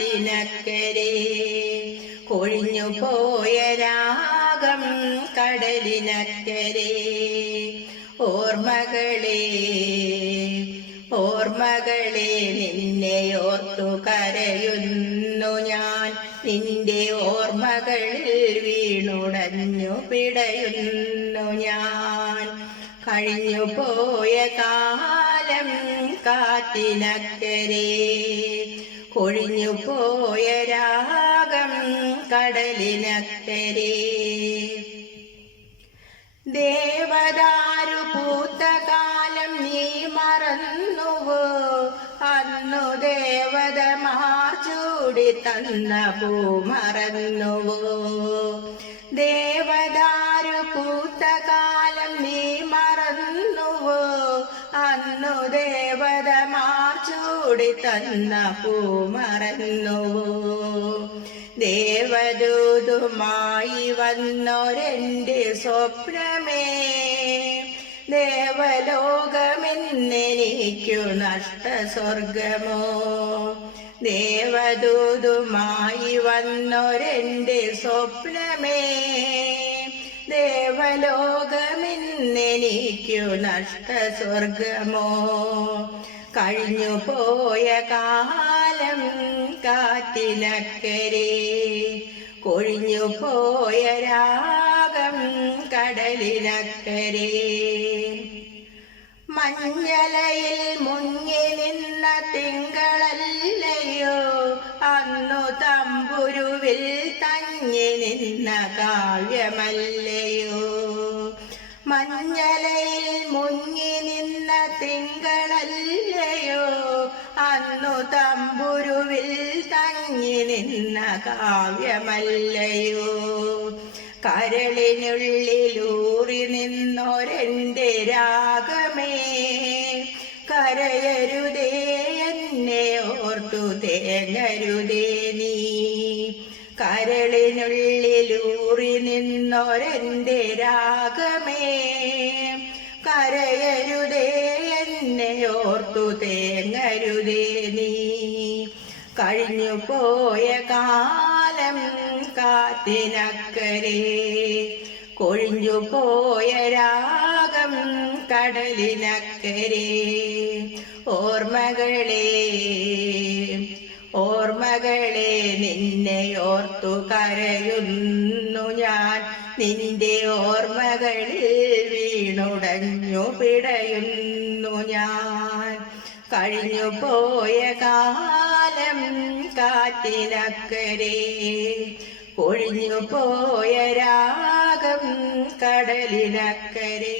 കാറ്റിനക്കരെ കൊഴിഞ്ഞു പോയ രാഗം കടലിനക്കരെ. ഓർമ്മകളെ ഓർമ്മകളെ നിന്നെ ഓർത്തു കരയുന്നു ഞാൻ. നിന്റെ ഓർമ്മകളിൽ വീണുടഞ്ഞു പിടയുന്നു ഞാൻ. കഴിഞ്ഞു പോയ കാലം കാറ്റിനക്കരെ കൊഴിഞ്ഞു പോയ രാഗം കടലിനക്കരെ. ദേവദാരു പൂത്തകാലം നീ മറന്നുവോ? അന്നു ദേവതമാർ ചൂടി തന്ന പൂ മറന്നുവോ? ദേവദാരു ചൂടി തന്ന പൂ മറന്നുവോ ദേവദൂതുമായി വന്നൊരെന്റെ സ്വപ്നമേ. ദേവലോകമെന്നെനിക്കു നഷ്ട സ്വർഗമോ. ദേവദൂതുമായി വന്നൊരെന്റെ സ്വപ്നമേ. ദേവലോകമെന്നെനിക്കു നഷ്ട സ്വർഗമോ. കഴിഞ്ഞു പോയ കാലം കാറ്റിനക്കരെ കൊഴിഞ്ഞു പോയ രാഗം കടലിനക്കരെ മഞ്ഞലയിൽ മുങ്ങി നിന്ന തിങ്കളല്ലയോ? അന്നു തമ്പുരുവിൽ തങ്ങി നിന്ന കാവ്യമല്ലയോ? മഞ്ഞലയിൽ മുങ്ങി നിന്ന തിങ്കളല്ലയോ അന്നു തമ്പുരുവിൽ തങ്ങി നിന്ന കാവ്യമല്ലയോ? കരളിനുള്ളിലൂറി നിന്നൊരെന്റെ രാഗമേ. കരയരുതേ എന്നെ ഓർത്തു തേങ്ങരുതേ നീ. കരളിനുള്ളിലൂറി നിന്നൊരെന്റെ രാഗമേ. ഓർത്തു തേങ്ങരുതേ നീ. കഴിഞ്ഞു പോയ കാലം കാത്തിനക്കരെ. കൊഴിഞ്ഞു പോയ രാഗം കടലിനക്കരെ. ഓർമ്മകളെ ഓർമ്മകളെ നിന്നെ ഓർത്തു കരയുന്നു ഞാൻ. നിന്റെ ഓർമ്മകളിൽ വീണുടഞ്ഞു പിടയുന്നു ഞാൻ. കഴിഞ്ഞു പോയ കാലം കാറ്റിനക്കരെ കൊഴിഞ്ഞു പോയ രാഗം കടലിനക്കരെ